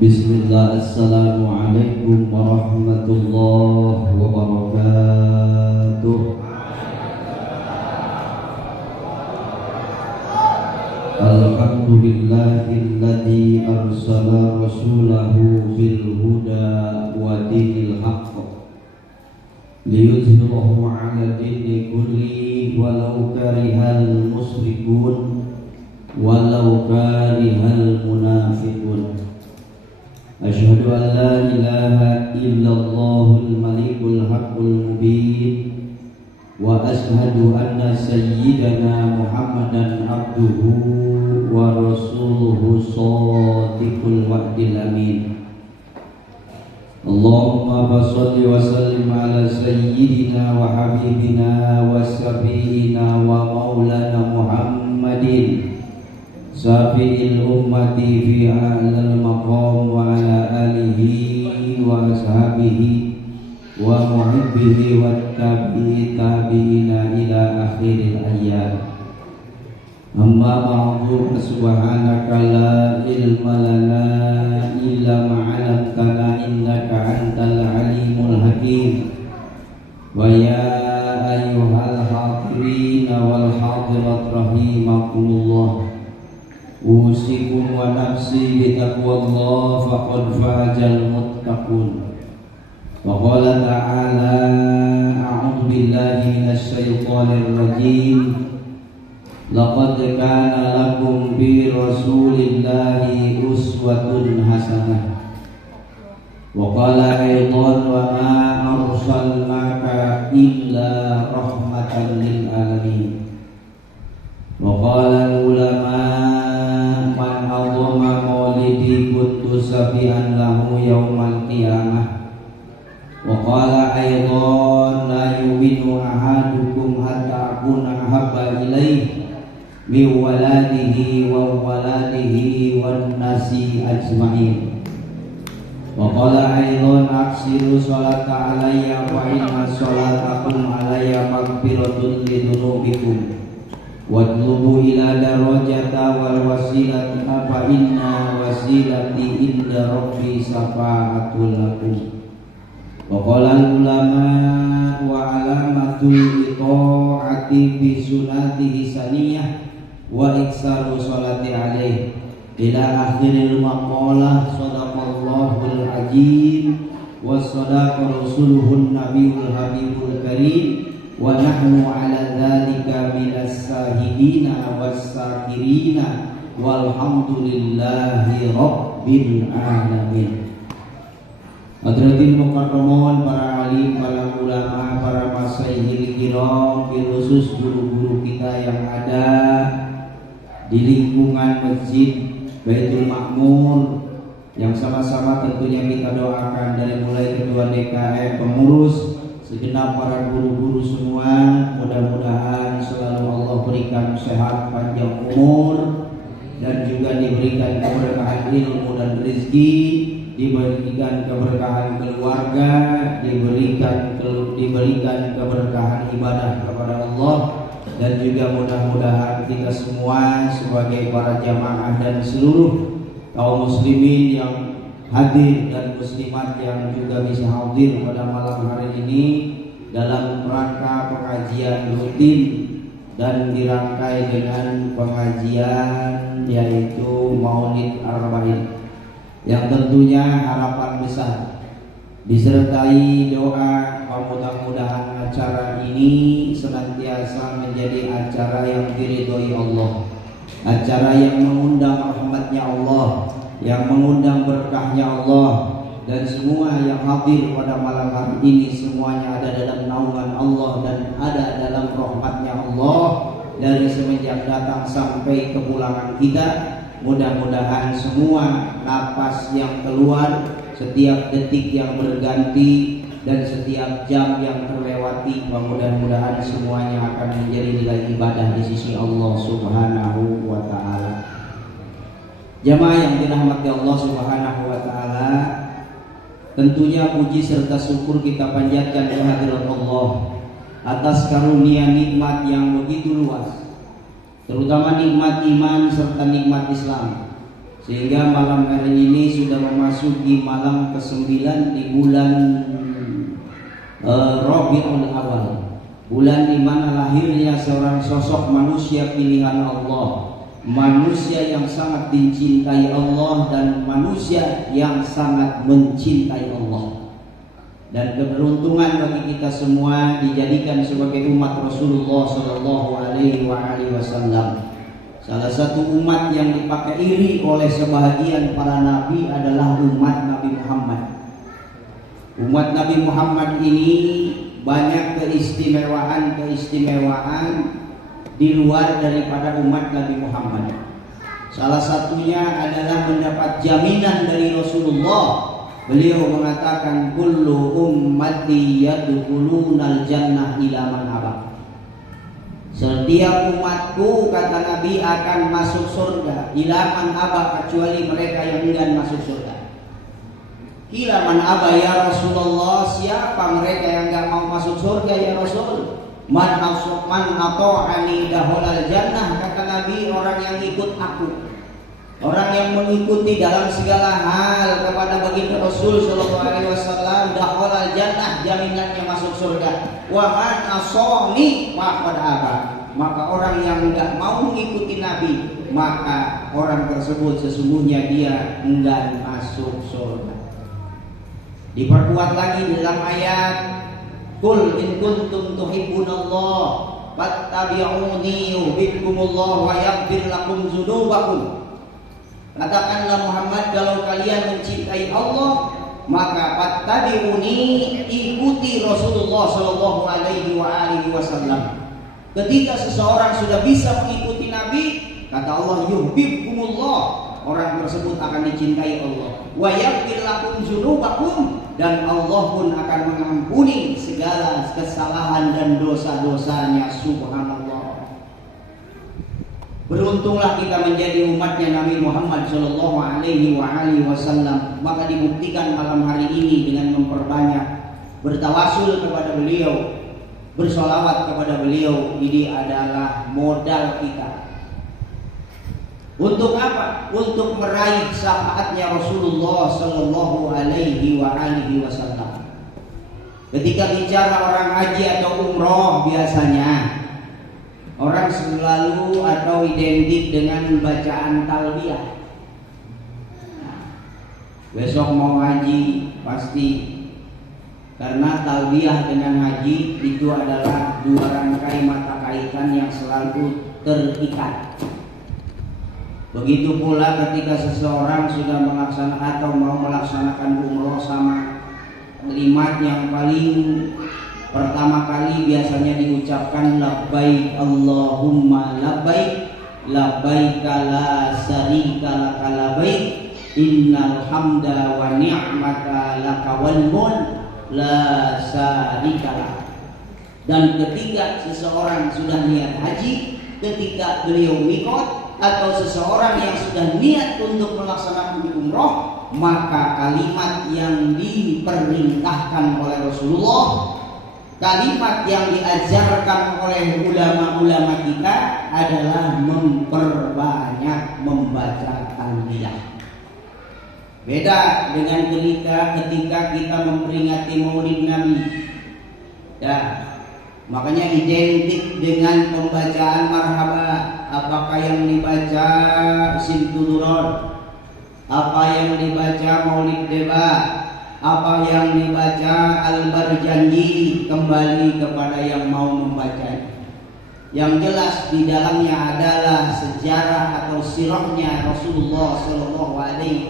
Bismillah, assalamualaikum warahmatullahi wabarakatuh. Alhamdulillahilladzi arsala rasulahu bil huda wa dinil haqq liyudhhirahu 'ala dini kulli walau karihal musyrikun walau karihal munafiqun. Asyhadu an la ilaha illallahul malikul haqqul mubin wa asyhadu anna sayyidana Muhammadan abduhu wa rasuluhu shadiqul wa'dil amin. Allahumma shalli wa sallim ala sayyidina wa habibina wa syafi'ina wa maulana Muhammadin Safi'il ummati fi a'lal maqam wa ala alihi wa ashabihi wa muhibbihi wa tabi'ina ila akhiril ayyam. Amma ba'du, subhanaka la ilma lana illa ma 'allamtana innaka antal alimul hakim. Wa ya ayyuhal hadirin wal hadirat rahimakumullah, usikum wa nafsi bitaqwallah faqad fazal muttaqun. Wa qala ta'ala a'udzu billahi minasy syaithanir rajim. Laqad kana lakum bi rasulillahi uswatun hasanah. Wa qala aidan wa ma arsalnaka illa rahmatan lil alamin. Wa qala ulama man adhama maulidi kuntu sabi'an lahu yaumal qiyamah. Wa qala aidan la yu'minu ahadukum hatta akuna ahabba ilaihi min waladihi wa waladihi wan nasi ajma'in. Wa qala aidan aksiru sholata alayya wa inna sholatakum alayya maghfiratun lidunubikum wadlubu ila darajata wal wasilati fa inna wasilati inda rabbi syafa'atul lakum. Wa qala ulama wa alamatul itaati bi sunatihi saniyah wa iksaru sholati alaih ila akhiril maqalah. Shadaqallahul azim wa sadaqa rasuluhun nabiyul habibul karim wa nahnu ala dzalika minas sahidina was-sakirina walhamdulillahi rabbil alamin. Hadratin mukarramun, para alim, para ulama, para masyayikh kiram, khusus guru-guru kita yang ada di lingkungan Masjid Baitul Makmur, yang sama-sama tentunya kita doakan dari mulai ketua DKM, pengurus, segenap para guru-guru semua, mudah-mudahan selalu Allah berikan sehat panjang umur dan juga diberikan keberkahan ilmu dan rezeki, diberikan keberkahan keluarga, diberikan keberkahan ibadah kepada Allah, dan juga mudah-mudahan kita semua sebagai para jamaah dan seluruh kaum muslimin yang hadir dan muslimat yang juga bisa hadir pada malam hari ini dalam rangka pengajian rutin dan dirangkai dengan pengajian yaitu Maulid Arba'in, yang tentunya harapan besar disertai doa mudah-mudahan acara ini senantiasa menjadi acara yang diridhoi Allah, acara yang mengundang rahmatnya Allah, yang mengundang berkahnya Allah, dan semua yang hadir pada malam hari ini semuanya ada dalam naungan Allah dan ada dalam rahmatnya Allah dari semenjak datang sampai kepulangan kita. Mudah-mudahan semua napas yang keluar, setiap detik yang berganti, dan setiap jam yang terlewati, mudah-mudahan semuanya akan menjadi nilai ibadah di sisi Allah Subhanahu wa ta'ala. Jamaah yang dirahmati Allah Subhanahu wa ta'ala, tentunya puji serta syukur kita panjatkan kehadirat Allah atas karunia nikmat yang begitu luas, terutama nikmat iman serta nikmat Islam. Sehingga malam hari ini sudah memasuki malam ke-9 di bulan Rabiul Awal, bulan di mana lahirnya seorang sosok manusia pilihan Allah, manusia yang sangat dicintai Allah dan manusia yang sangat mencintai Allah. Dan keberuntungan bagi kita semua dijadikan sebagai umat Rasulullah Shallallahu Alaihi Wasallam. Salah satu umat yang dipakai iri oleh sebahagian para nabi adalah umat Nabi Muhammad. Umat Nabi Muhammad ini banyak keistimewaan di luar daripada umat Nabi Muhammad. Salah satunya adalah mendapat jaminan dari Rasulullah. Beliau mengatakan kullu ummati yadkhulunal jannah ila man aba. Setiap umatku, kata Nabi, akan masuk surga ila man aba, kecuali mereka yang enggan masuk surga. Kila man aba ya Rasulullah, siapa mereka yang enggak mau masuk surga ya Rasul? Man ata'ani dakhulal jannah, kata Nabi, orang yang ikut aku, orang yang mengikuti dalam segala hal kepada baginda Rasul sallallahu alaihi wasallam, dakhulal jannah, jaminannya masuk surga. Wa man asani faqad aba, maka orang yang enggak mau mengikuti Nabi, maka orang tersebut sesungguhnya dia enggan masuk surga. Diperkuat lagi dalam ayat, qul in kuntum tuhibbunallah fattabi'uni yuhibbukumullah wa yaghfir lakum dzunubakum. Katakanlah Muhammad, kalau kalian mencintai Allah, maka fattabi'uni, ikuti Rasulullah sallallahu alaihi wasallam. Ketika seseorang sudah bisa mengikuti Nabi, kata Allah, yuhibbukumullah, orang tersebut akan dicintai Allah. Wa yaghfir lakum dzunubakum, dan Allah pun akan mengampuni segala kesalahan dan dosa-dosanya. Subhanallah. Beruntunglah kita menjadi umatnya Nabi Muhammad Shallallahu Alaihi Wasallam. Maka dibuktikan malam hari ini dengan memperbanyak bertawasul kepada beliau, bersolawat kepada beliau. Ini adalah modal kita. Untuk apa? Untuk meraih syafaatnya Rasulullah Shallallahu Alaihi Wasallam. Ketika bicara orang haji atau umroh, biasanya orang selalu atau identik dengan bacaan talbiyah. Besok mau haji pasti, karena talbiyah dengan haji itu adalah dua rangkai mata kaitan yang selalu terikat. Begitu pula ketika seseorang sudah melaksanakan atau mau melaksanakan umroh, sama kalimat yang paling pertama kali biasanya diucapkan labbaik Allahumma labbaik, labbaik la syarika laka labbaik, innal hamda wa ni'mata laka wal mulk la syarika lak. Dan ketika seseorang sudah niat haji, ketika beliau mikot, atau seseorang yang sudah niat untuk melaksanakan umroh, maka kalimat yang diperintahkan oleh Rasulullah, kalimat yang diajarkan oleh ulama-ulama kita adalah memperbanyak membaca talbiyah. Beda dengan ketika kita memperingati Maulid Nabi. Ya, makanya identik dengan pembacaan marhaba. Apakah yang dibaca Simtuduror, apa yang dibaca Maulid Deba, apa yang dibaca Al-Barjanji, kembali kepada yang mau membaca. Yang jelas di dalamnya adalah sejarah atau sirahnya Rasulullah Shallallahu Alaihi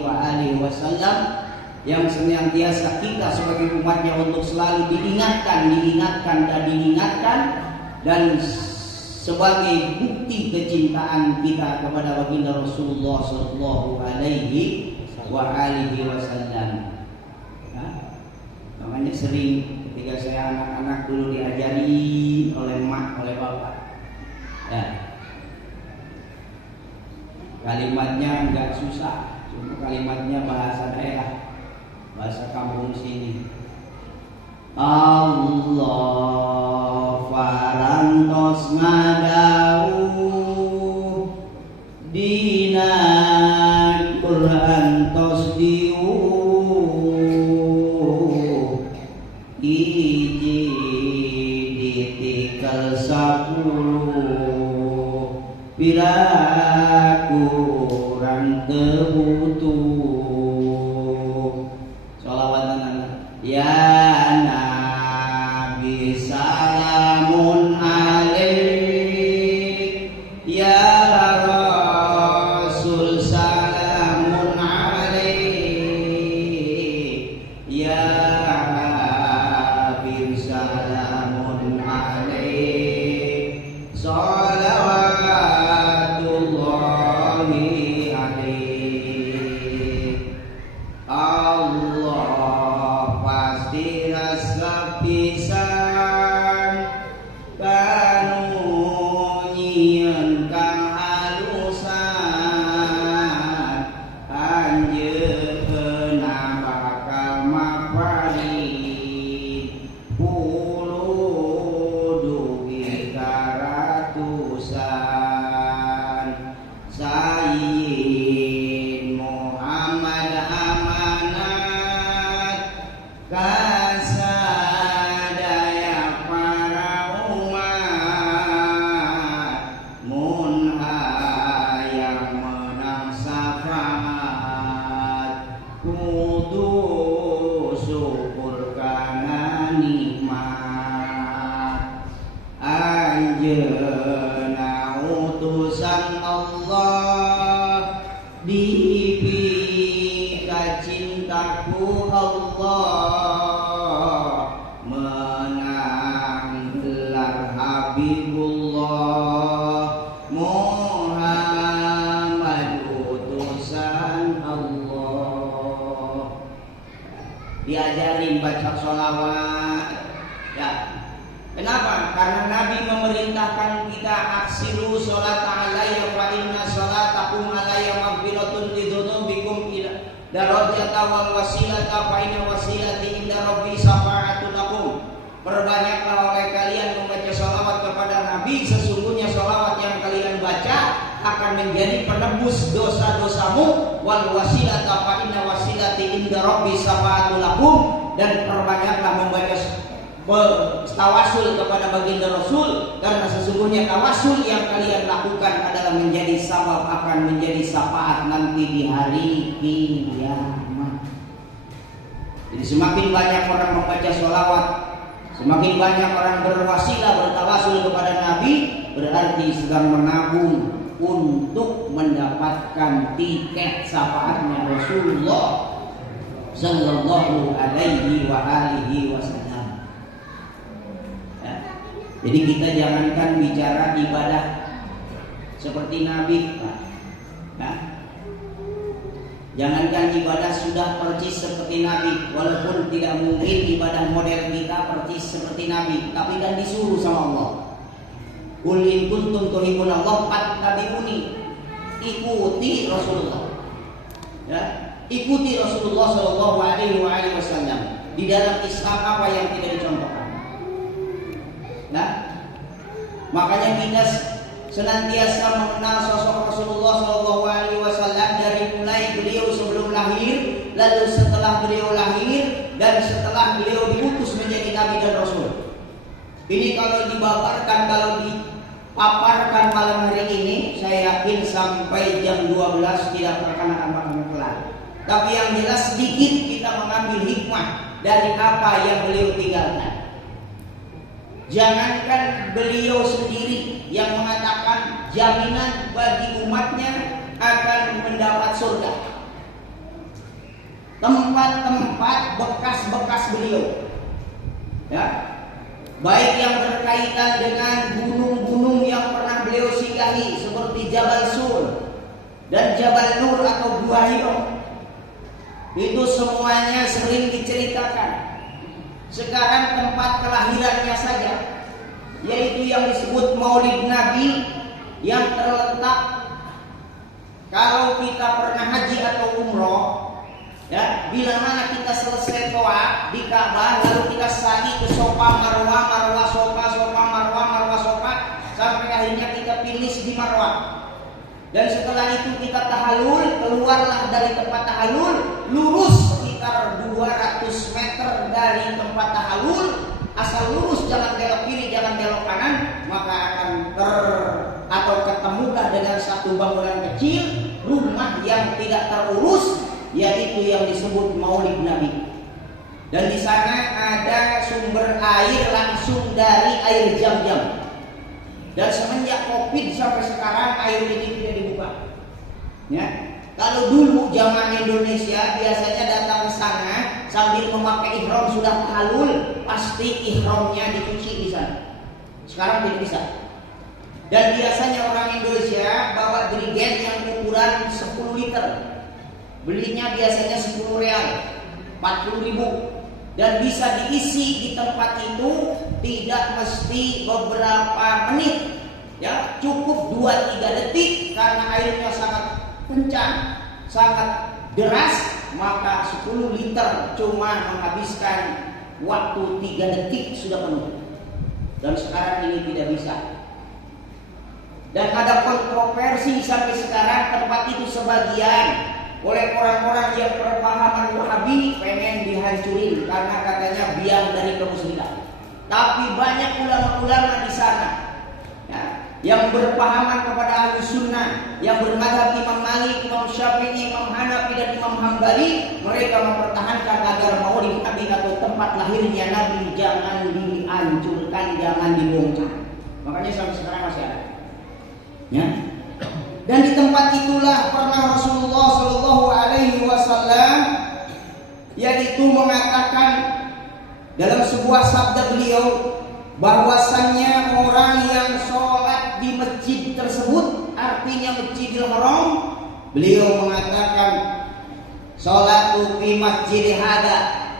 Wasallam yang senantiasa kita sebagai umatnya untuk selalu diingatkan dan sebagai bukti kecintaan kita kepada baginda Rasulullah Shallallahu Alaihi Wasallam. Makanya sering ketika saya anak-anak dulu diajari oleh emak, oleh bapak, ya, kalimatnya enggak susah, cuma kalimatnya bahasa daerah, bahasa kampung sini. Allah farantos ngadau dina ngantos diu iji ditikal 10 bila kurang kebutuh sholawatan ya Nabi salamun alaik ya Rasul salamun alaik ya Habib salamun alaik sholawatullahi alaik Allah pasti rasa pisan kanu nyieun kang halusan anjeun bakal maparin puluh dugi karatusan Sayyid Muhammad amanat kasadaya para umat mun hayang menang syafaat kudu syukur kana nikmat anjeunna utusan Allah dipika cintaku Allah menang gelar Habibullah Muhammad utusan Allah diajarin baca sholawat ya. Kenapa? Karena Nabi memerintahkan kita aksiru sholat alayya fa inna sholatakum alayya maghfiratun lidzunubikum darajata wal wasilata fa inna wasilati inda rabbi syafa'atun lakum. Perbanyaklah oleh kalian membaca sholawat kepada Nabi, sesungguhnya sholawat yang kalian baca akan menjadi penebus dosa-dosamu wal wasilata fa inna wasilati inda rabbi syafa'atun lakum, dan perbanyaklah membaca tawasul kepada baginda Rasul karena sesungguhnya tawasul yang kalian lakukan adalah menjadi sabab akan menjadi syafaat nanti di hari kiamat. Jadi semakin banyak orang membaca sholawat, semakin banyak orang berwasilah bertawasul kepada Nabi, berarti sedang menabung untuk mendapatkan tiket syafaatnya Rasulullah sallallahu alaihi wa alihi wasallam. Jadi kita jangankan bicara ibadah seperti Nabi, jangankan ibadah sudah persis seperti Nabi, walaupun tidak mungkin ibadah model kita persis seperti Nabi, tapi kan disuruh sama Allah. Qul in kuntum tuhibbunallah fattabi'uni, ikuti Rasulullah. Ya, ikuti Rasulullah sallallahu alaihi wasallam. Di dalam Islam apa yang tidak dicontohkan? Nah, makanya kita senantiasa mengenal sosok Rasulullah Shallallahu Alaihi Wasallam dari mulai beliau sebelum lahir, lalu setelah beliau lahir, dan setelah beliau diutus menjadi Nabi dan Rasul. Ini kalau dibaparkan, kalau dipaparkan malam hari ini, saya yakin sampai jam 12 tidak akan kelar. Tapi yang jelas sedikit kita mengambil hikmah dari apa yang beliau tinggalkan. Jangankan beliau sendiri yang mengatakan jaminan bagi umatnya akan mendapat surga. Tempat-tempat bekas-bekas beliau, ya, baik yang berkaitan dengan gunung-gunung yang pernah beliau singgahi seperti Jabal Sur dan Jabal Nur atau Gua Hiro, itu semuanya sering diceritakan. Sekarang tempat kelahirannya saja, yaitu yang disebut Maulid Nabi, yang terletak, kalau kita pernah haji atau umroh, ya, bila mana kita selesai tawaf di Ka'bah, lalu kita sa'i ke Sofa Marwah, Marwah Sofa, Sofa Marwah, Marwah Sofa, sampai akhirnya kita finish di Marwah. Dan setelah itu kita tahallul, keluarlah dari tempat tahallul, lurus sekitar 200 meter dari tempat tahallul, asal lurus, jangan belok kiri, jangan belok kanan, maka akan atau ketemulah dengan satu bangunan kecil, rumah yang tidak terurus, yaitu yang disebut Maulid Nabi. Dan di sana ada sumber air langsung dari air Zam-Zam. Dan semenjak Covid sampai sekarang air ini tidak dibuka. Ya, kalau dulu jamaah Indonesia biasanya datang ke sana sambil memakai ihram sudah tahallul, pasti ihramnya dicuci di sana. Sekarang tidak bisa. Dan biasanya orang Indonesia bawa jerigen yang ukuran 10 liter. Belinya biasanya 10 real, 40.000. Dan bisa diisi di tempat itu tidak mesti beberapa menit, ya, cukup 2-3 detik karena airnya sangat kencang, sangat deras, maka 10 liter cuma menghabiskan waktu 3 detik sudah penuh. Dan sekarang ini tidak bisa. Dan ada kontroversi sampai sekarang tempat itu sebagian oleh orang-orang yang berpahaman Wahabi pengen dihancurin karena katanya biang dari kemusrikan. Tapi banyak ulama-ulama di sana, ya, yang berpahaman kepada Ahlus Sunnah, yang bermadzhab Imam Malik, Imam Syafi'i, Imam Hanafi dan Imam Hambali, mereka mempertahankan agar Maulid Nabi atau tempat lahirnya Nabi jangan dihancurkan, jangan dibongkar. Makanya sampai sekarang masih ada. Ya. Dan di tempat itulah pernah Rasulullah Shallallahu Alaihi Wasallam yaitu mengatakan dalam sebuah sabda beliau bahwasannya orang yang sholat di masjid tersebut, artinya Masjidil Haram, beliau mengatakan sholatu fi masjid hada,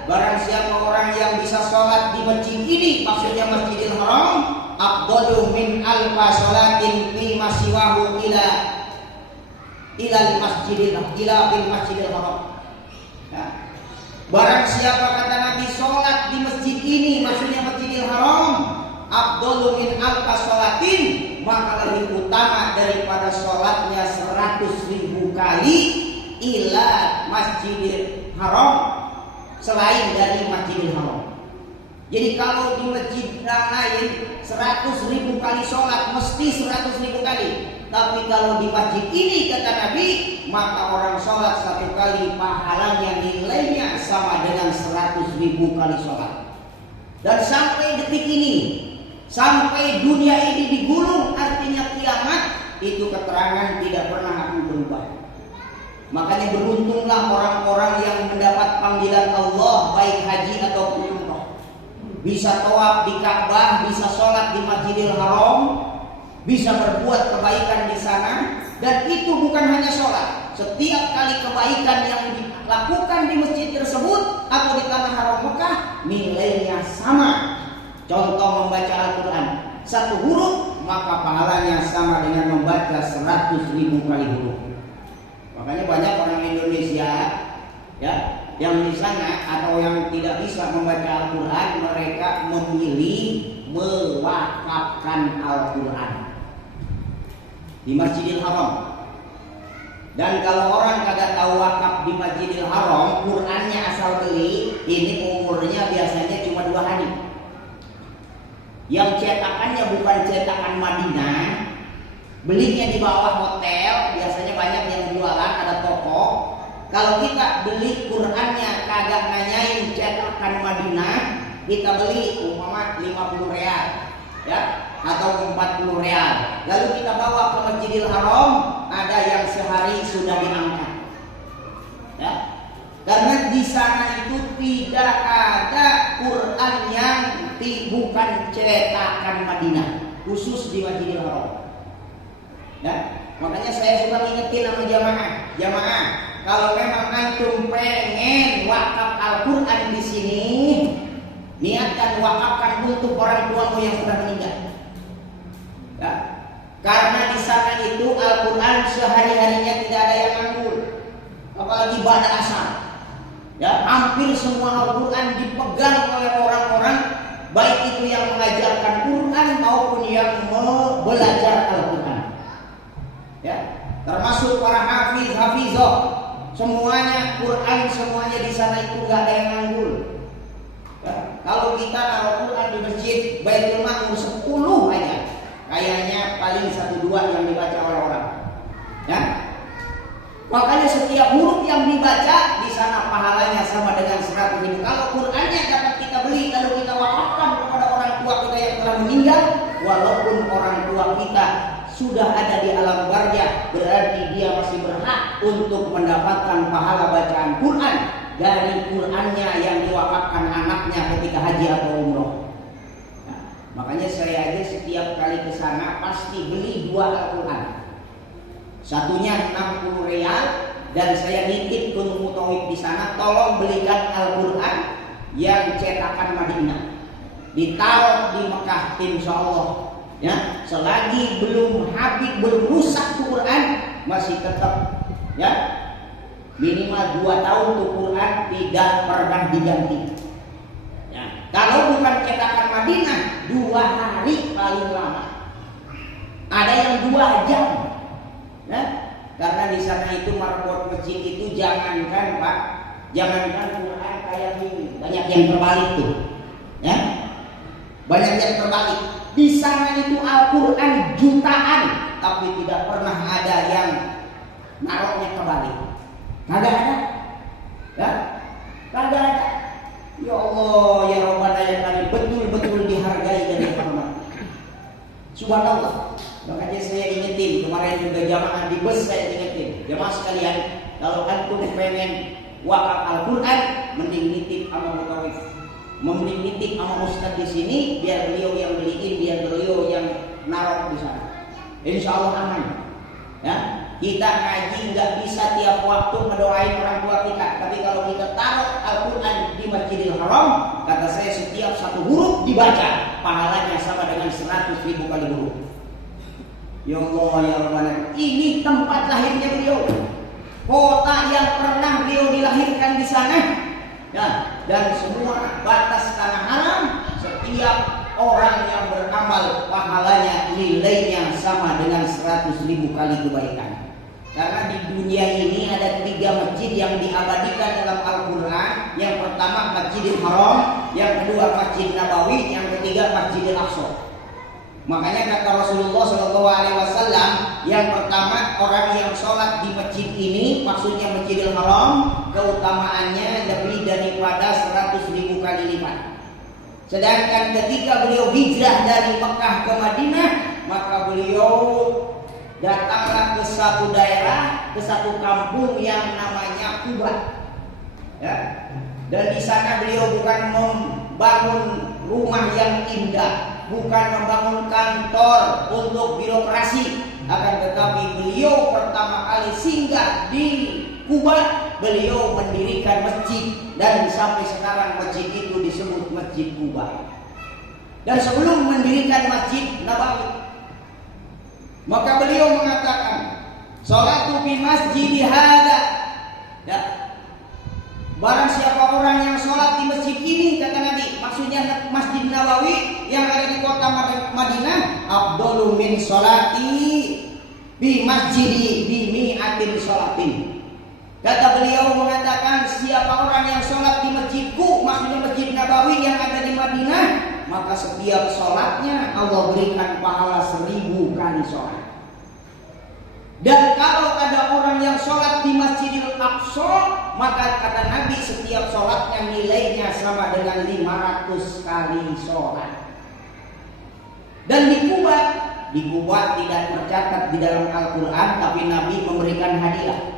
barang siapa orang yang bisa sholat di masjid ini, maksudnya Masjidil Haram, afdalu min alfa sholatin fi masiwahu ilal masjidil haram. Ya. Barang siapa kata Nabi sholat di masjid ini, maksudnya Masjidil Haram, afdalu min alfa sholatin, maka lebih utama daripada sholatnya 100.000 kali ila Masjidil Haram, selain dari Masjidil Haram. Jadi kalau di masjid lain 100.000 kali sholat, mesti 100.000 kali. Tapi kalau di masjid ini kata Nabi, maka orang sholat 1 kali pahalanya nilainya sama dengan 100.000 kali sholat. Dan sampai detik ini, sampai dunia ini digulung, artinya kiamat, itu keterangan tidak pernah akan berubah. Makanya beruntunglah orang-orang yang mendapat panggilan Allah, baik haji ataupun umrah. Bisa tawaf di Ka'bah, bisa sholat di Masjidil Haram, bisa berbuat kebaikan di sana. Dan itu bukan hanya sholat. Setiap kali kebaikan yang dilakukan di masjid tersebut atau di tanah haram Mekah, nilainya sama. Contoh membaca Al-Quran 1 huruf, maka pahalanya sama dengan membaca 100.000 kali huruf. Makanya banyak orang Indonesia, ya, yang di sana atau yang tidak bisa membaca Al-Quran, mereka memilih mewakafkan Al-Quran di Masjidil Haram. Dan kalau orang kagak tahu wakaf di Masjidil Haram, Qurannya asal beli, ini umurnya biasanya cuma 2 hari. Yang cetakannya bukan cetakan Madinah, belinya di bawah hotel, biasanya banyak yang jualan, ada toko. Kalau kita beli Qurannya kagak nanyain cetakan Madinah, kita beli umpama 50 real, ya, atau 40 real. Lalu kita bawa ke Masjidil Haram, ada yang sehari sudah diangkat. Ya. Karena di sana itu tidak ada Quran yang bukan cetakan Madinah, khusus di Masjidil Haram. Ya. Makanya saya suka ngingetin sama jamaah, kalau memang antum pengen wakaf Al-Quran di sini, niatkan wakafkan untuk orang tuamu yang sudah meninggal. Ya. Karena di sana itu Al-Quran sehari-harinya tidak ada yang nganggur, apalagi pada asar. Ya, hampir semua Al-Quran dipegang oleh orang-orang, baik itu yang mengajarkan Quran maupun yang belajar Al-Quran. Ya, termasuk para hafizah, semuanya Quran, semuanya di sana itu nggak ada yang nganggur. Ya, kalau kita naruh Quran di masjid Baitul Ma'mur 10 aja, kayaknya paling 1-2 yang dibaca oleh orang. Ya, makanya setiap huruf yang dibaca di sana pahalanya sama dengan 100.000. Kalau Qurannya dapat kita beli, kalau kita wakafkan kepada orang tua kita yang telah meninggal, walaupun orang tua kita sudah ada di alam barzah, berarti dia masih berhak untuk mendapatkan pahala bacaan Quran dari Qurannya yang diwakafkan anaknya ketika haji atau umroh. Nah, makanya saya aja setiap kali ke sana pasti beli 2 Al-Quran. Satunya 60 rial dan saya nitip ke Mutawif di sana, tolong belikan Al-Quran yang cetakan Madinah, ditaruh di Mekah, insya Allah. Ya, selagi belum habis, belum rusak Quran, masih tetap ya minimal 2 tahun tuh Quran tidak pernah diganti. Ya, kalau bukan cetakan Madinah 2 hari paling lama, ada yang 2 jam. Ya, karena di sana itu marbot masjid itu jangankan Pak, jangankan Quran kayak gini, banyak yang terbalik tuh. Ya, banyak yang terbalik. Di sana itu Al-Quran jutaan, tapi tidak pernah ada yang naruhnya kebalik. Kagak ada, ya, kagak ada. Ya Allah, ya Rabbana ya Karim, betul-betul dihargai dan dihormati. Subhanallah. Makanya saya ingetin kemarin juga jamaah di bus, saya ingetin jamaah sekalian, kalau antum pengen wakaf Al-Quran, mending nitip sama Mutawif, mending nitip sama ustaz di sini, biar beliau yang beliin, biar beliau yang naruh di sana. Insya Allah aman. Ya, kita ngaji nggak bisa tiap waktu ngedoain orang tua kita, tapi kalau kita taruh Al-Quran di Masjidil Haram, kata saya setiap 1 huruf dibaca, pahalanya sama dengan 100.000 kali huruf. Ya Allah ya Rabbana, ini tempat lahirnya beliau, kota yang pernah beliau dilahirkan di sana. Ya, dan semua batas tanah haram, setiap orang yang beramal pahalanya nilainya sama dengan 100.000 kali kebaikan. Karena di dunia ini ada 3 masjid yang diabadikan dalam Al-Quran. Yang pertama Masjidil Haram, yang kedua Masjid Nabawi, yang ketiga Masjidil Aqsa. Makanya kata Rasulullah SAW, yang pertama orang yang sholat di masjid ini, maksudnya Masjidil Haram, keutamaannya lebih daripada 100.000 kali lipat. Sedangkan ketika beliau hijrah dari Mekah ke Madinah, maka beliau datanglah ke satu daerah, ke satu kampung yang namanya Kuba. Ya. Dan di sana beliau bukan membangun rumah yang indah, bukan membangun kantor untuk birokrasi, akan tetapi beliau pertama kali singgah di Kuba, beliau mendirikan masjid, dan sampai sekarang masjid itu disebut Masjid Kuba. Dan sebelum mendirikan Masjid Nabawi, maka beliau mengatakan, "Sholatu fi masjidi hadza." Ya. Barang siapa orang yang sholat di masjid ini, kata Nabi, maksudnya Masjid Nabawi yang ada di kota Madinah, afdalu min sholati bi masjidi bi mi'atin sholatin. Kata beliau mengatakan, siapa orang yang sholat di masjidku, maksudnya Masjid Nabawi yang ada di Madinah, maka setiap sholatnya Allah berikan pahala 1000 kali sholat. Dan kalau ada orang yang sholat di Masjidil Aqsa, maka kata Nabi setiap sholatnya nilainya sama dengan 500 kali sholat. Dan di Kuba tidak tercatat di dalam Al-Quran, tapi Nabi memberikan hadiah.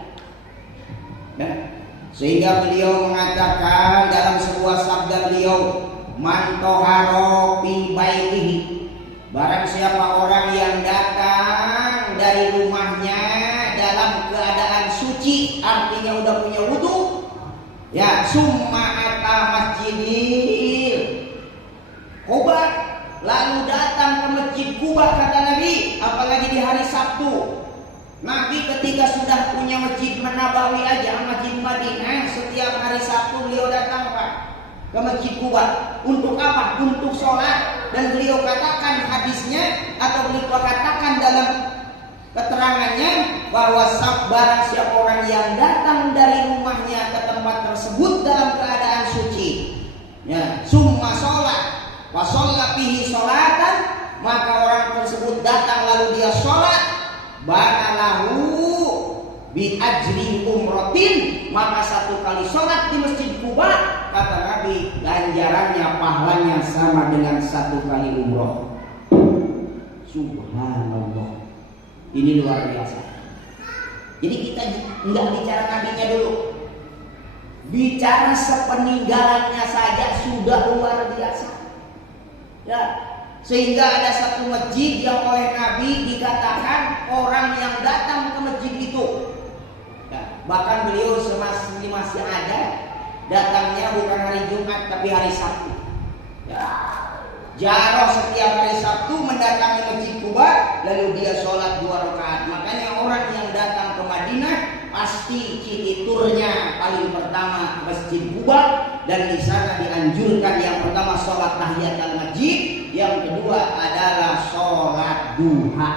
Sehingga beliau mengatakan dalam sebuah sabda beliau, "Man toharo fi baitihi." Barang siapa orang yang datang dari rumahnya dalam keadaan suci, artinya udah punya wudu, ya, summa ata masjidil Kuba, lalu datang ke Masjid Kuba, kata Nabi, apalagi di hari Sabtu. Nabi ketika sudah punya Masjid Nabawi aja, Masjid Madinah, setiap hari Sabtu beliau datang Pak ke Masjid Kuba. Untuk apa? Untuk sholat. Dan beliau katakan hadisnya, atau beliau katakan dalam Keterangannya bahwa barang siapa orang yang datang dari rumahnya ke tempat tersebut dalam keadaan suci, ya, summa sholat wa sholla fihi sholatan, maka orang tersebut datang lalu dia sholat, banalahu bi ajri umrotin, maka satu kali sholat di Masjid Quba, kata Nabi, ganjarannya pahalanya sama dengan satu kali umroh. Subhanallah, ini luar biasa. Jadi kita nggak bicara nabinya dulu, bicara sepeninggalannya saja sudah luar biasa. Ya, sehingga ada satu masjid yang oleh Nabi dikatakan orang yang datang ke masjid itu, ya, bahkan beliau masih ada, datangnya bukan hari Jumat tapi hari Sabtu. Ya, jaroh setiap hari Sabtu mendatangi Masjid Quba, lalu dia sholat 2 rakaat. Makanya orang yang datang ke Madinah pasti ciri turnya paling pertama Masjid Quba, dan di sana dianjurkan yang pertama sholat tahiyatul masjid, yang kedua adalah sholat duha.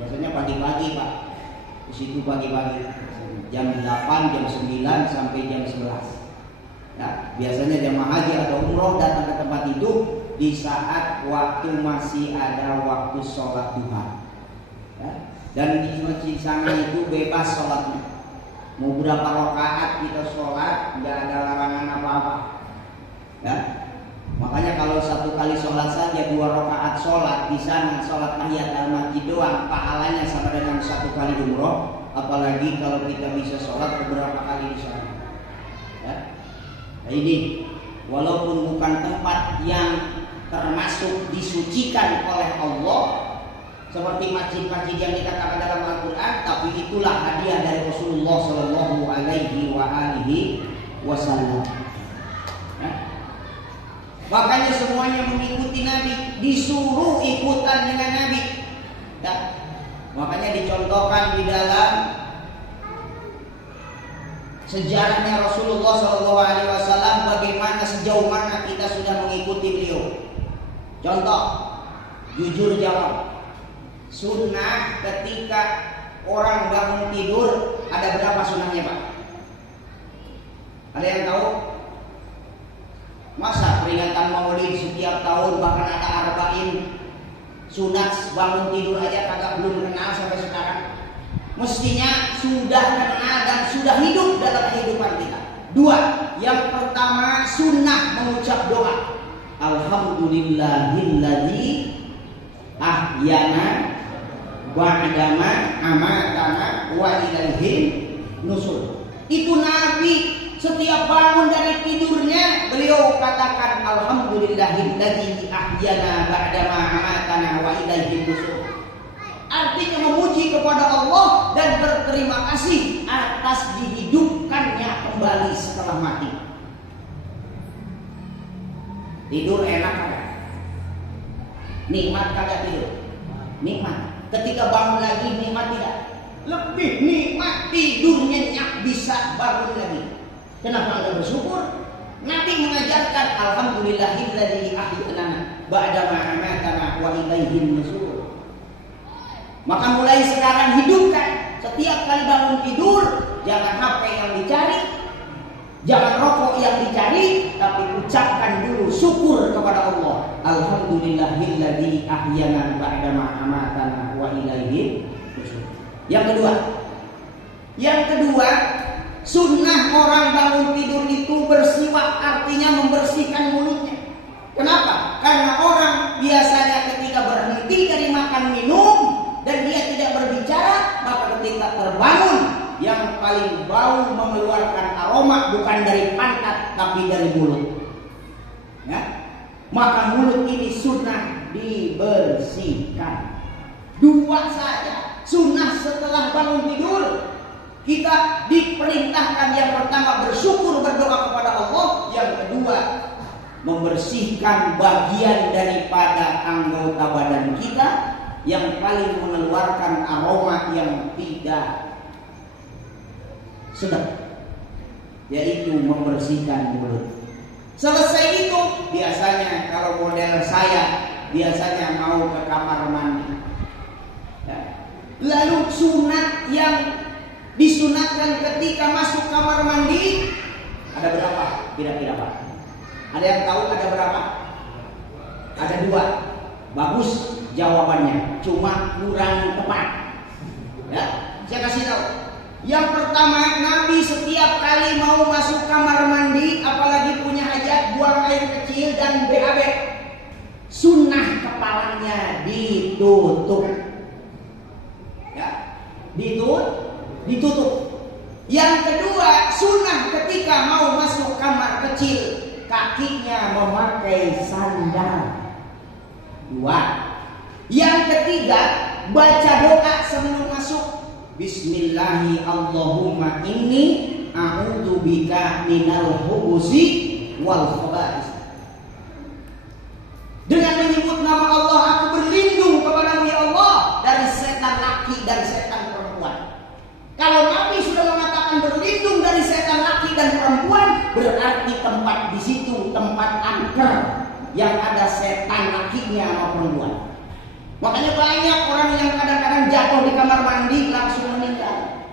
Biasanya pagi-pagi Pak, di situ pagi-pagi jam 8, jam 9 sampai jam 11. Ya, biasanya jamaah haji atau umroh datang ke tempat itu di saat waktu masih ada waktu sholat duha. Ya, dan di masjid sana itu bebas sholatnya. Mau berapa rakaat kita sholat, nggak ada larangan apa-apa. Ya, makanya kalau satu kali sholat saja 2 rakaat sholat di sana, sholat tahiyatul masjid doang, pahalanya sama dengan satu kali umroh. Apalagi kalau kita bisa sholat beberapa kali di sana. Ya. Nah ini, walaupun bukan tempat yang termasuk disucikan oleh Allah seperti masjid-masjid yang dikatakan dalam Al-Quran, tapi itulah hadiah dari Rasulullah Shallallahu Alaihi Wasallam. Ya. Makanya semuanya mengikuti Nabi, disuruh ikutan dengan Nabi. Ya. Makanya dicontohkan di dalam sejarahnya Rasulullah SAW bagaimana sejauh mana kita sudah mengikuti beliau. Contoh, jujur jawab. Sunnah ketika orang bangun tidur ada berapa sunnahnya Pak? Ada yang tahu? Masa peringatan Maulid setiap tahun bahkan ada arba'in sunat bangun tidur aja kagak belum kenal sampai sekarang? Mestinya sudah kenal dan sudah hidup dalam kehidupan kita. 2, yang pertama sunnah mengucap doa. Alhamdulillahilladzi ahyana ba'dama amatana wa ilaihin nusur. Itu Nabi setiap bangun dari tidurnya beliau katakan alhamdulillahilladzi ahyana ba'dama amatana wa ilaihin nusur. Artinya memuji kepada Allah dan berterima kasih atas dihidupkannya kembali setelah mati. Tidur enak kagak? Nikmat kagak tidur? Nikmat. Ketika bangun lagi nikmat tidak? Lebih nikmat tidurnya, nyak bisa bangun lagi. Kenapa enggak bersyukur? Nabi mengajarkan alhamdulillahilladzi ahyana ba'da ma amatana wa ilaihin nusur. Maka mulai sekarang hidupkan setiap kali bangun tidur, jangan HP yang dicari, jangan rokok yang dicari, tapi ucapkan dulu syukur kepada Allah. Alhamdulillahilladzi ahyana ba'da ma amatana wa ilaihi nusur. Yang kedua, sunnah orang bangun tidur itu bersiwak, artinya membersihkan mulutnya. Kenapa? Karena orang biasanya ketika berhenti dari makan minum dan dia tidak berbicara, maka ketika terbangun yang paling bau mengeluarkan aroma bukan dari pantat tapi dari mulut. Ya? Maka mulut ini sunnah dibersihkan. 2 saja sunnah setelah bangun tidur. Kita diperintahkan yang pertama bersyukur, berdoa kepada Allah. Yang kedua membersihkan bagian daripada anggota badan kita yang paling mengeluarkan aroma yang tidak sedap, yaitu membersihkan mulut. Selesai itu biasanya kalau model saya biasanya mau ke kamar mandi. Ya. Lalu sunat yang disunatkan ketika masuk kamar mandi ada berapa kira-kira Pak? Ada yang tahu ada berapa? Ada 2. Bagus jawabannya, cuma kurang tepat. Ya, saya kasih tahu. Yang pertama, Nabi setiap kali mau masuk kamar mandi, apalagi punya hajat, buang air kecil dan BAB, sunnah kepalanya ditutup. Ya, ditutup. Yang kedua, sunnah ketika mau masuk kamar kecil, kakinya memakai sandal. 2. Yang ketiga, baca doa sebelum masuk. Bismillahi Allahumma inni a'udzubika minal khubusi wal khaba'is. Dengan menyebut nama Allah, aku berlindung kepadamu ya Allah dari setan laki dan setan perempuan. Kalau Nabi sudah mengatakan berlindung dari setan laki dan perempuan, berarti tempat di situ tempat angker yang ada setan lakinya sama perempuan. Makanya banyak orang yang kadang-kadang jatuh di kamar mandi langsung meninggal.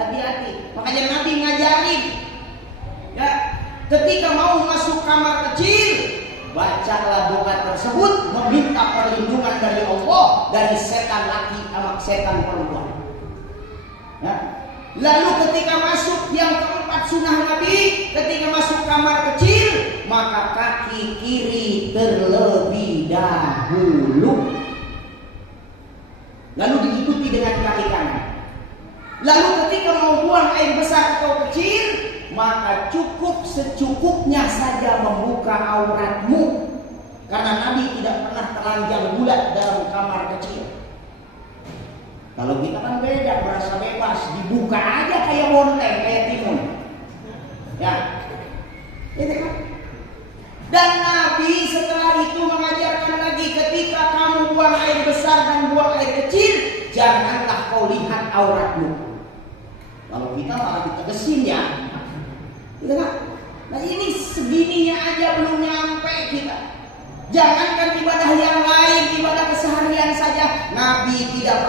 Hati-hati. Makanya Nabi ngajarin, ya, ketika mau masuk kamar kecil, bacalah doa tersebut, meminta perlindungan dari Allah dari setan laki sama setan perempuan. Ya. Lalu ketika masuk yang keempat sunnah Nabi, ketika masuk kamar kecil, maka kaki kiri terlebih dahulu, lalu diikuti dengan kaki kanan. Lalu ketika mau buang air besar atau kecil, maka cukup secukupnya saja membuka auratmu, karena Nabi tidak pernah telanjang bulat dalam kamar kecil. Kalau kita kan beda, merasa bebas, dibuka aja kayak bonteng, kayak timun. Ya, itu kan. Dan Nabi setelah itu mengajarkan lagi, ketika kamu buang air besar dan buang air kecil, janganlah kau lihat auratmu. Kalau kita malah ditegesin ya, gitu kan? Nah ini segininya aja belum nyampe kita. Jangankan ibadah yang lain, ibadah keseharian saja, Nabi tidak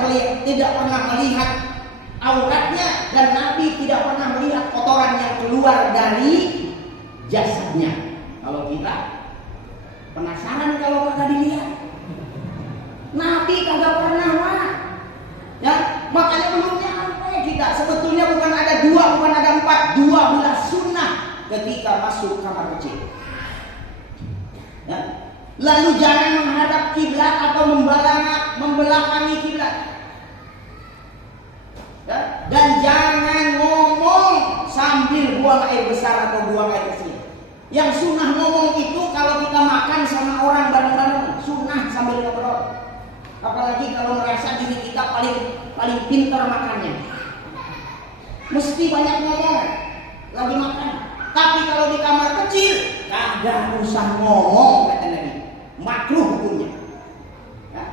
pernah melihat auratnya, dan Nabi tidak pernah melihat kotoran yang keluar dari jasadnya. Kalau kita penasaran kalau kagak dilihat, Nabi kagak pernah lah. Ya, makanya belum nyampe kita. Sebetulnya bukan ada 2, bukan ada 4, 12 sunnah ketika masuk kamar kecil. Ya. Lalu jangan menghadap kiblat atau membelakangi kiblat. Ya. Dan jangan ngomong sambil buang air besar atau buang air kecil. Yang sunnah ngomong itu kalau kita makan sama orang bareng-bareng, sunnah sambil ngobrol. Apalagi kalau merasa diri kita paling pintar makannya, mesti banyak ngomong lagi makan. Tapi kalau di kamar kecil, kagak usah ngomong, kata Nabi. Makruh hukumnya. Ya.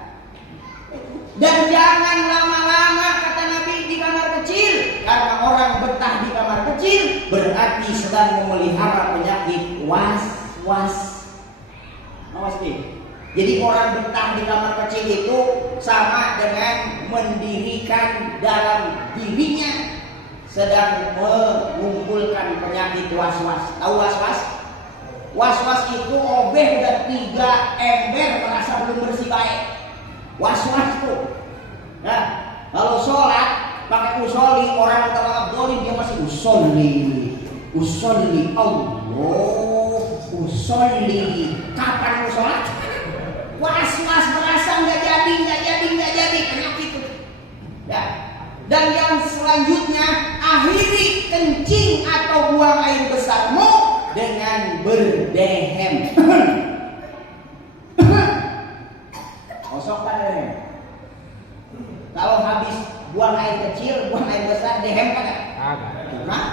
Dan jangan lama-lama, kata Nabi, di kamar kecil, karena orang betah di kamar kecil berarti sedang memelihara penyakit was-was. Awas nih. Jadi orang betah di kamar kecil itu sama dengan mendirikan dalam dirinya sedang mengumpulkan penyakit was-was. Tahu was-was? Was-was itu obeh udah 3 ember merasa belum bersih baik. Was-was tuh. Nah, kalau sholat pakai usolli, orang utama Abdullah dia masih usolli Allah, usolli. Kapan mau sholat? Was-was merasa nggak jadi penyakit itu. Ya. Dan yang selanjutnya, akhiri kencing atau buang air besarmu dengan berdehem. Kosongkan dehem. Kalau habis buang air kecil, buang air besar, dehem kan? Nah,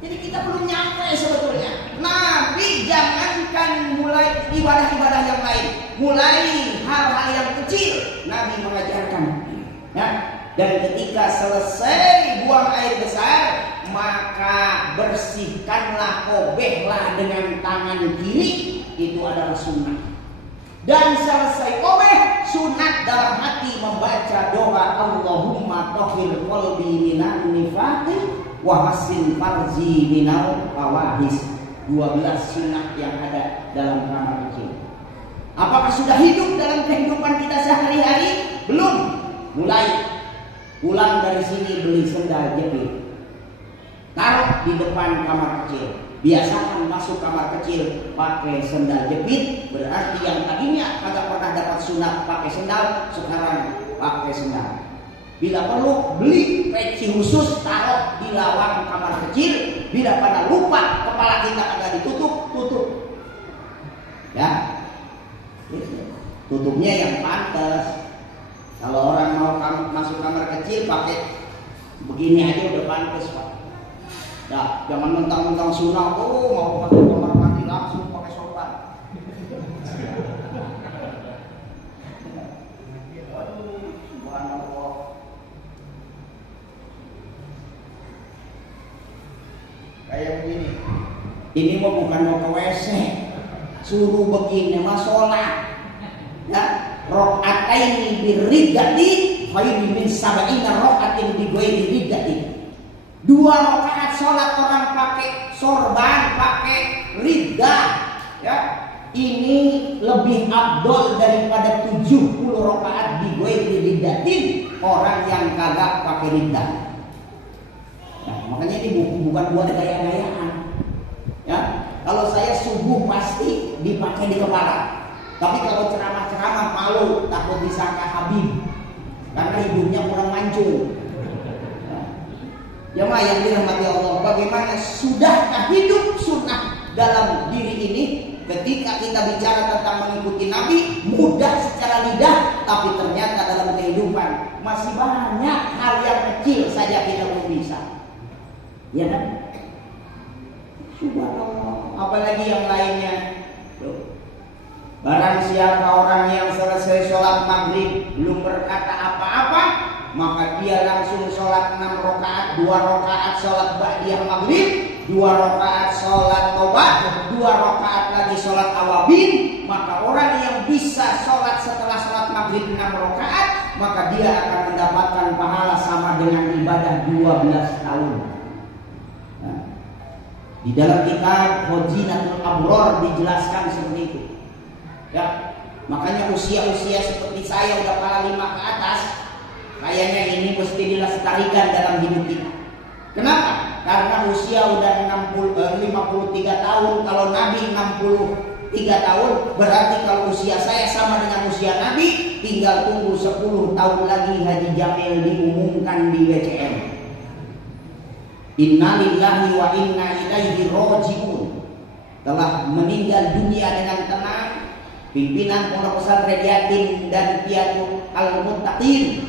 jadi kita belum nyampe sebetulnya. Nabi jangankan mulai ibadah-ibadah yang lain, mulai hal-hal yang kecil, Nabi mengajarkan. Ya. Dan ketika selesai buang air besar, maka bersihkanlah, obehlah dengan tangan kiri. Itu adalah sunnah. Dan selesai obeh, sunat dalam hati membaca doa Allahumma tahhir qalbi minan nifaqi wa hassin farji minal fawahis. 12 sunat yang ada dalam kamar kecil. Apakah sudah hidup dalam kehidupan kita sehari-hari? Belum. Mulai pulang dari sini beli sendal jepit, taruh di depan kamar kecil. Biasakan masuk kamar kecil pakai sendal jepit, berarti yang tadinya kagak pernah dapat sunat pakai sendal, sekarang pakai sendal. Bila perlu beli peci khusus, taruh di lawang kamar kecil. Bila pada lupa kepala kita kagak ditutup, tutup. Ya, tutupnya yang pantas. Kalau orang mau masuk kamar kecil pakai begini aja udah pantas, Pak. Ya, jangan mentang-mentang sunah, mau pakai kamar mandi langsung pakai sorban. Subhanallah. Kayak begini. Ini mah bukan mau ke WC. Suruh begini mah sholat. Ya, rokataini birridati khairum min sab'ina rokatin bi ghairi riddati. 2 rakaat sholat orang pakai sorban, pakai riddah, ya, ini lebih afdol daripada 70 rakaat bi ghairi riddatin orang yang kagak pakai riddah. Nah, makanya ini bukan buat gaya-gayaan. Ya, kalau saya subuh pasti dipakai di kepala. Tapi kalau ceramah-ceramah malu, takut disangka Habib karena hidungnya kurang mancung. Jemaah yang dirahmati Allah, bagaimana sudahkah hidup sunnah dalam diri ini? Ketika kita bicara tentang mengikuti Nabi, mudah secara lidah, tapi ternyata dalam kehidupan masih banyak hal yang kecil saja kita belum bisa. Ya kan? Subhanallah. Apalagi yang lainnya. Barang siapa orang yang selesai sholat maghrib belum berkata apa-apa, maka dia langsung sholat 6 rakaat, 2 rakaat sholat ba'diyah maghrib, 2 rakaat sholat tobat, 2 rakaat lagi sholat awabin. Maka orang yang bisa sholat setelah sholat maghrib 6 rakaat, maka dia akan mendapatkan pahala sama dengan ibadah 12 tahun. Nah, di dalam kitab Khazinatul Abror dijelaskan seperti itu. Ya, makanya usia-usia seperti saya udah kepala 5 ke atas, kayaknya ini mesti dilestarikan dalam hidup kita. Kenapa? Karena usia udah 53 tahun. Kalau Nabi 63 tahun, berarti kalau usia saya sama dengan usia Nabi, tinggal tunggu 10 tahun lagi Haji Jamil diumumkan di WCM. Innalillahi wa inna ilaihi raji'un. Telah meninggal dunia dengan tenang pimpinan Pondok Pesantren Yatim dan Piatu Al-Muttaqin.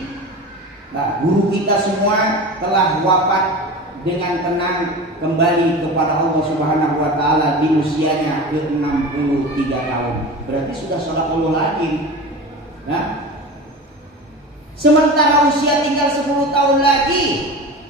Nah, guru kita semua telah wafat dengan tenang kembali kepada Allah Subhanahu wa taala di usianya ke-63 tahun. Berarti sudah salahullah lagi. Nah, sementara usia tinggal 10 tahun lagi,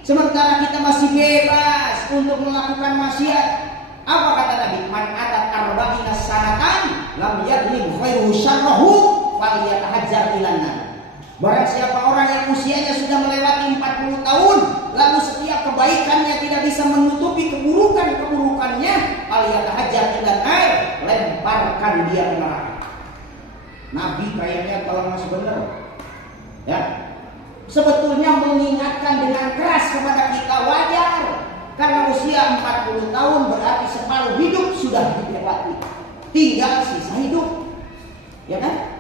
sementara kita masih bebas untuk melakukan maksiat. Apa kata Nabi? Man atat arba'ina sanatan lam yadlim khairu syarrahu falyatahajjar ilanna. Barang siapa orang yang usianya sudah melewati 40 tahun, lalu setiap kebaikannya tidak bisa menutupi keburukannya, falyatahajjar ilanna, lemparkan dia ke neraka. Nabi kayaknya kalau masih benar. Ya. Sebetulnya mengingatkan dengan keras kepada kita wajar. Karena usia 40 tahun berarti separuh hidup sudah dilewati. Tinggal sisa hidup. Ya kan?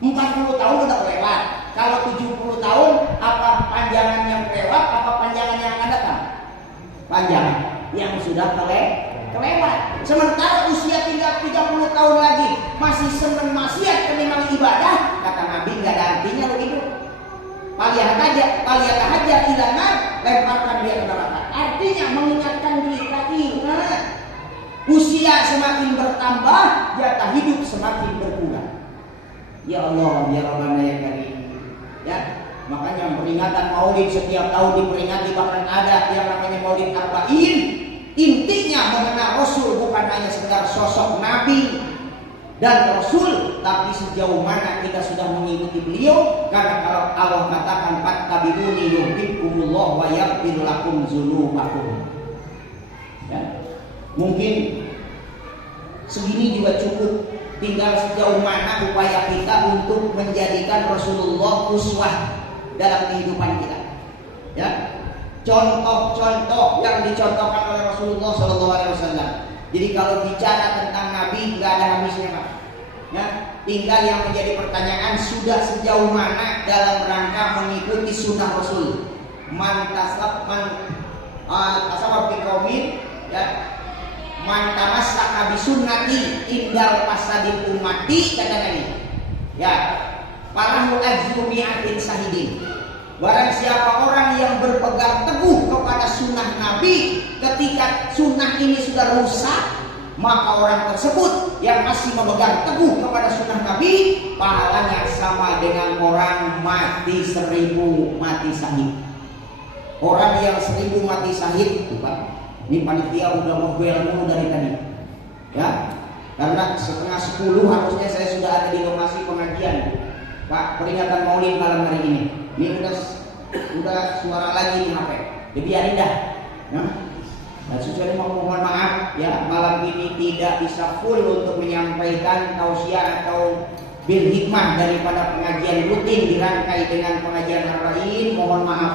40 tahun udah lewat. Kalau 70 tahun, apa panjangan yang lewat, apa panjangan yang akan datang? Panjangan yang sudah kelewat. Sementara usia tinggal 30 tahun lagi, masih senang maksiat ketimbang ibadah, kata Nabi nggak ada artinya lo hidup. Paliyah haja ilana, lemparkan dia ke neraka. Artinya mengingatkan kita, ingat, usia semakin bertambah, jatah hidup semakin berkurang. Ya Allah, ya Rabbana ya Karim. Ya, makanya peringatan Maulid setiap tahun diperingati, bahkan ada yang namanya Maulid Arba'in. Intinya mengenal Rasul bukan hanya sekedar sosok Nabi, dan Rasul, tapi sejauh mana kita sudah mengikuti beliau. Karena kalau Allah katakan fattabi'uni yuhibbukumullah wa yaghfir lakum dzunubakum. Ya. Mungkin segini juga cukup. Tinggal sejauh mana upaya kita untuk menjadikan Rasulullah uswah dalam kehidupan kita. Ya. Contoh-contoh yang dicontohkan oleh Rasulullah SAW. Jadi kalau bicara tentang Nabi nggak ada habisnya, Pak. Ya, tinggal yang menjadi pertanyaan sudah sejauh mana dalam rangka mengikuti sunnah Rasul. Man asaba biqaumin, ya. Man tamassaka bi sunnati indal fasadil ummati, kata Nabi. Ya, falahu ajru mi'atin syahidin. Barang siapa orang yang berpegang teguh kepada sunnah Nabi ketika sunnah ini sudah rusak, maka orang tersebut yang masih memegang teguh kepada sunnah Nabi, pahalanya sama dengan orang mati 1000 mati syahid. Orang yang 1000 mati syahid, bukan? Ini panitia udah ngobrol mulu dari tadi, ya. Karena setengah 10 harusnya saya sudah ada di lokasi pengajian, Pak, peringatan Maulid malam hari ini. Ini udah suara lagi di HP. Dibiarin dah. Nah, dan Suciani mohon maaf ya, malam ini tidak bisa full untuk menyampaikan tausiah atau bil hikmah daripada pengajian rutin dirangkai dengan pengajian arba'in. Mohon maaf.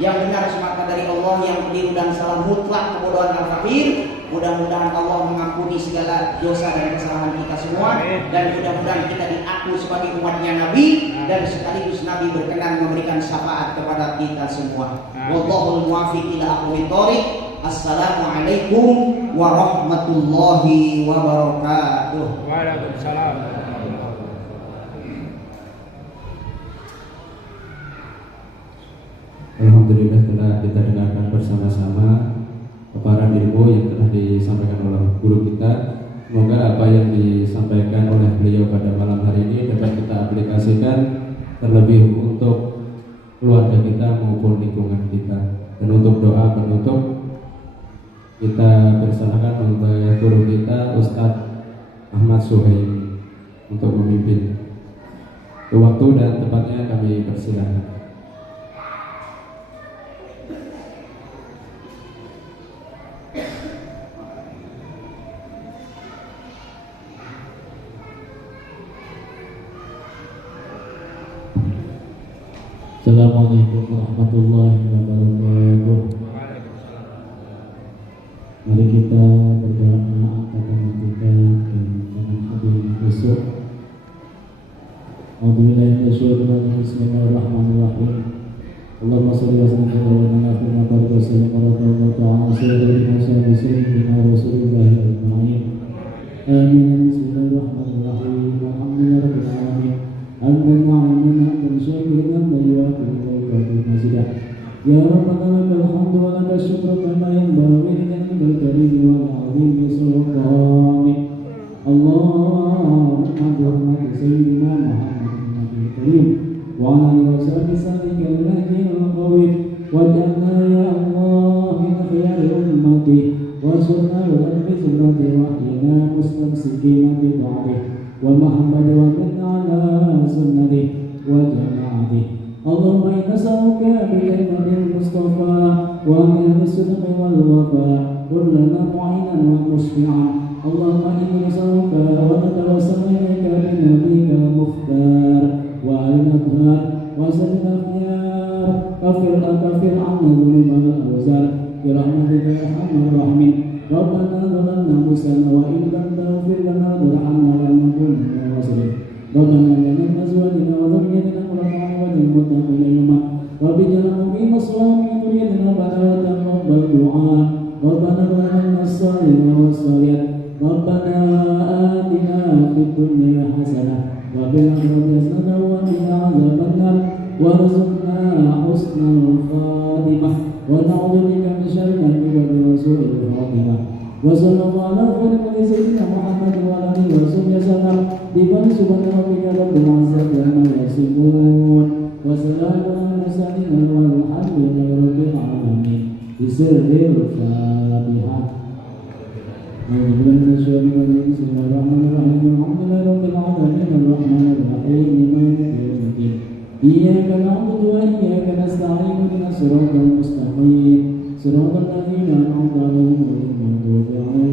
Yang benar semata dari Allah, yang keliru dan salah mutlak kebodohan al-fakir. Mudah-mudahan Allah mengampuni segala dosa dan kesalahan kita semua, dan mudah-mudahan kita diaku sebagai umatnya Nabi, dan sekaligus Nabi berkenan memberikan syafaat kepada kita semua. Wallahul muwaffiq ila aqwamit thoriq. Assalamualaikum warahmatullahi wabarakatuh. Waalaikumsalam. Alhamdulillah telah kita dengarkan bersama-sama paparan ilmu yang telah disampaikan oleh guru kita. Semoga apa yang disampaikan oleh beliau pada malam hari ini dapat kita aplikasikan terlebih untuk keluarga kita maupun lingkungan kita. Dan untuk doa penutup kita persilakan oleh guru kita Ustadz Ahmad Suhaimi untuk memimpin. Waktu dan tempatnya kami persilakan. Assalamualaikum warahmatullahi wabarakatuh. Mari kita berdoa, angkat tangan kita dan dengan hadirin besok. Bismillahirrahmanirrahim. Allahumma shalli wa sallim ala nabiyyina Muhammad wa sallim ala sayyidina Rasulillah ajma'in. Amin. Bismillahirrahmanirrahim. Alhamdulillahirabbil alamin. Al-Mu'minina al-Shakirina al-Yaqumin al-Mazidah. Ya Rabbana lakal hamdu wa lakal syukru kama yanbaghi li wajhikal karim wa li'azimi sultanik. Allahumma bi sayyidina Muhammadin nabiyil karim wa ala alihi wa sahbihi salikal hadiil qawim waj'alna ya Allah min khiyari ummati wa sunna wa bi sunnati wa ahyina mustamsikina bi ta'atihi wa Muhammad wa min ala sunnati wa jama'ati. Allahumma inna nas'aluka bi kalimatil Mustafa wa min as-sidqi wal wafa kullana mu'inan wa musfi'an. Allahumma inna nas'aluka wa natawassalu ilayka bi nabiyyika al-mukhtar wa al-nadhar wa sallallahu kafir anna dhunuba al-awzar bi rahmatika ya arhamar rahimin. Rabbana zalamna anfusana wa in lam taghfir lana wa tarhamna lanakunanna minal khasirin. Rabbana hab lana min azwajina wa dhurriyyatina qurrata a'yunin waj'alna lil-muttaqina imama. Rabbana muqim as-salati wa dhurriyyatina rabbana taqabbal du'a. Rabbana hab lana min as-salihin was-salihat. Rabbana atina fid dunya hasanah wa fil akhirati hasanah wa qina adzabannar warzuqna husnal khatimah wa na'udzu bika min syarri ma wa su'il khatimah. Wa sallallahu ala sayyidina Muhammad wa alihi wa sallam. Diban subhana rabbika rabbil izzati amma yasifun wa salamun ala mursalin walhamdulillahi rabbil alamin. Bismillahirrahmanirrahim. أعوذ بالله من الشيطان الرجيم بسم الله الرحمن الرحيم الحمد لله رب العالمين الرحمن الرحيم مالك يوم الدين إياك نعبد وإياك نستعين اهدنا الصراط المستقيم صراط الذين أنعمت عليهم غير المغضوب عليهم